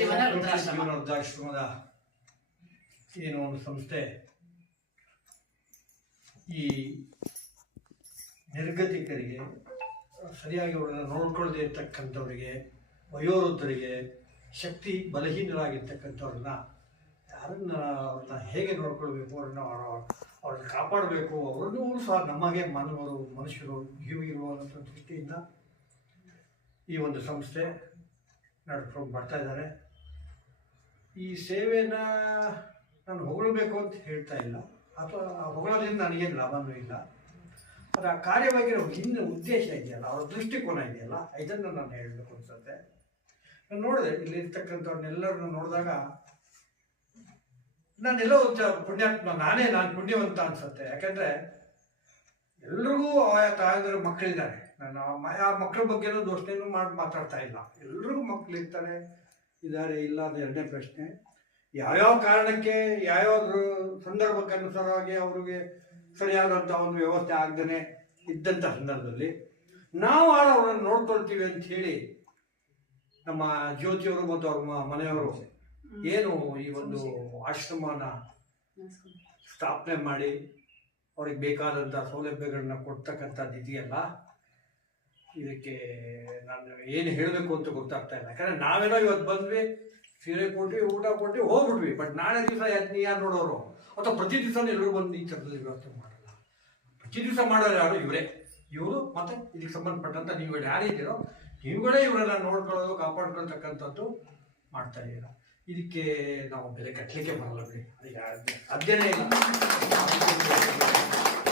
ಜೀವನ ಏನೋ ವೃದ್ಧಾಶ್ರಮದ ಏನು ಒಂದು ಸಂಸ್ಥೆ ಈ ನಿರ್ಗತಿಕರಿಗೆ ಸರಿಯಾಗಿ ಅವರನ್ನು ನೋಡ್ಕೊಳ್ಳದೆ ಇರ್ತಕ್ಕಂಥವರಿಗೆ ವಯೋವೃದ್ಧರಿಗೆ ಶಕ್ತಿ ಬಲಹೀನರಾಗಿರ್ತಕ್ಕಂಥವ್ರನ್ನ ಯಾರನ್ನ ಅವ್ರನ್ನ ಹೇಗೆ ನೋಡ್ಕೊಳ್ಬೇಕು ಅವ್ರನ್ನ ಅವ್ರ- ಅವ್ರನ್ನ ಕಾಪಾಡಬೇಕು ಅವ್ರನ್ನೂ ಸಹ ನಮಗೆ ಮಾನವರು ಮನುಷ್ಯರು ಜೀವಿಗಳು ಅನ್ನೋ ದೃಷ್ಟಿಯಿಂದ ಈ ಒಂದು ಸಂಸ್ಥೆ ನಡ್ಕೊಂಡು ಬರ್ತಾ ಇದ್ದಾರೆ. ಈ ಸೇವೆನ ನಾನು ಹೊಗಳಬೇಕು ಅಂತ ಹೇಳ್ತಾ ಇಲ್ಲ. ಅಥವಾ ಹೊಗಳೋದ್ರಿಂದ ನನಗೇನು ಲಾಭನೂ ಇಲ್ಲ. ಅದು ಆ ಕಾರ್ಯವಾಗಿರೋ ಹಿಂದಿನ ಉದ್ದೇಶ ಇದೆಯಲ್ಲ, ಅವರ ದೃಷ್ಟಿಕೋನ ಇದೆಯಲ್ಲ, ಇದನ್ನು ನಾನು ಹೇಳಬೇಕು ಅನ್ಸುತ್ತೆ. ನಾನು ನೋಡಿದೆ ಇಲ್ಲಿರ್ತಕ್ಕಂಥವ್ರನ್ನೆಲ್ಲರನ್ನು ನೋಡಿದಾಗ ನಾನೆಲ್ಲೋ ಪುಣ್ಯಾತ್ಮ, ನಾನೇ ನಾನು ಪುಣ್ಯವಂತ ಅನ್ಸುತ್ತೆ. ಯಾಕಂದ್ರೆ ಎಲ್ರಿಗೂ ಆಯಾ ತಾಯಂದ್ರ ಮಕ್ಕಳಿದ್ದಾರೆ ನಾನು ಆ ಮಕ್ಕಳ ಬಗ್ಗೆನೂ ದೋಷಣೆನೂ ಮಾಡಿ, ಮಾತಾಡ್ತಾ ಇಲ್ಲ. ಎಲ್ರಿಗೂ ಮಕ್ಕಳು ಇರ್ತಾರೆ ಇದ್ದಾರೆ ಇಲ್ಲ ಅದು ಎರಡನೇ ಪ್ರಶ್ನೆ. ಯಾವ್ಯಾವ ಕಾರಣಕ್ಕೆ ಯಾವ್ಯಾವ ಸಂದರ್ಭಕ್ಕೆ ಅನುಸಾರವಾಗಿ ಅವರಿಗೆ ಸರಿಯಾದಂಥ ಒಂದು ವ್ಯವಸ್ಥೆ ಆಗದೇ ಇದ್ದಂಥ ಸಂದರ್ಭದಲ್ಲಿ ನಾವು ಅವರನ್ನು ಅವ್ರನ್ನ ನೋಡ್ಕೊಳ್ತೀವಿ ಅಂತ ಹೇಳಿ ನಮ್ಮ ಜ್ಯೋತಿಯವರು ಮತ್ತು ಅವ್ರ ಮನೆಯವರು ಏನು ಈ ಒಂದು ಆಶ್ರಮನ ಸ್ಥಾಪನೆ ಮಾಡಿ ಅವ್ರಿಗೆ ಬೇಕಾದಂಥ ಸೌಲಭ್ಯಗಳನ್ನ ಕೊಡ್ತಕ್ಕಂಥದ್ದು ಇದೆಯಲ್ಲ ಇದಕ್ಕೆ ನಾನು ಏನು ಹೇಳಬೇಕು ಅಂತ ಗೊತ್ತಾಗ್ತಾ ಇಲ್ಲ. ಯಾಕಂದ್ರೆ ನಾವೇನೋ ಇವತ್ತು ಬಂದ್ವಿ, ಸೀರೆ ಕೊಟ್ವಿ, ಊಟ ಕೊಟ್ವಿ, ಹೋಗ್ಬಿಟ್ವಿ. ಬಟ್ ನಾಳೆ ದಿವಸ ನೀ ಯಾರು ನೋಡೋರು? ಅಥವಾ ಪ್ರತಿ ದಿವಸ ಎಲ್ಲರೂ ಬಂದು ಈ ಥರದ ವ್ಯವಸ್ಥೆ ಮಾಡಲ್ಲ ಪ್ರತಿ ದಿವಸ ಮಾಡೋರು ಯಾರು? ಇವರೇ. ಇವರು ಮತ್ತೆ ಇದಕ್ಕೆ ಸಂಬಂಧಪಟ್ಟಂತ ನೀವುಗಳು ಯಾರಿದ್ದೀರೋ ನೀವುಗಳೇ ಇವರನ್ನ ನೋಡ್ಕೊಳ್ಳೋದು, ಕಾಪಾಡ್ಕೊಳ್ತಕ್ಕಂಥದ್ದು ಮಾಡ್ತಾ ಇದ್ದೀರ. ಇದಕ್ಕೆ ನಾವು ಬೆಲೆ ಕಟ್ಟಲಿಕ್ಕೆ ಬರಲ್ಲ ಬಿಡಿ. ಅದಕ್ಕೆ ಸಾಧ್ಯನೇ ಇಲ್ಲ.